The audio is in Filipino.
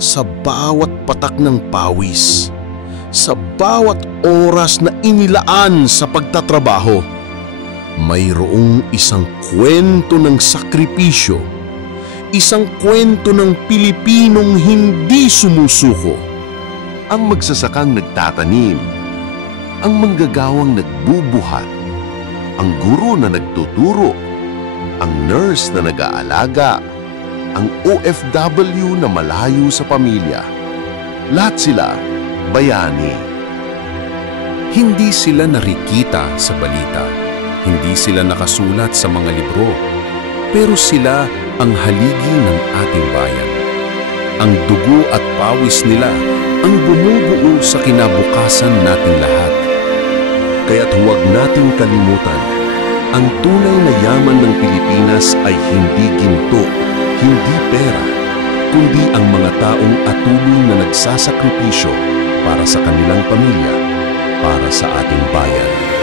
sa bawat patak ng pawis, sa bawat oras na inilaan sa pagtatrabaho. Mayroong isang kwento ng sakripisyo, isang kwento ng Pilipinong hindi sumusuko. Ang magsasakang nagtatanim, ang manggagawang nagbubuhat, ang guro na nagtuturo, ang nurse na nag-aalaga, ang OFW na malayo sa pamilya. Lahat sila bayani. Hindi sila nakikita sa balita, hindi sila nakasulat sa mga libro, pero sila ang haligi ng ating bayan. Ang dugo at pawis nila ang bumubuo sa kinabukasan nating lahat. Kaya't huwag nating kalimutan, ang tunay na yaman ng Pilipinas ay hindi ginto, hindi pera, kundi ang mga taong atuloy na nagsasakripisyo para sa kanilang pamilya, para sa ating bayan.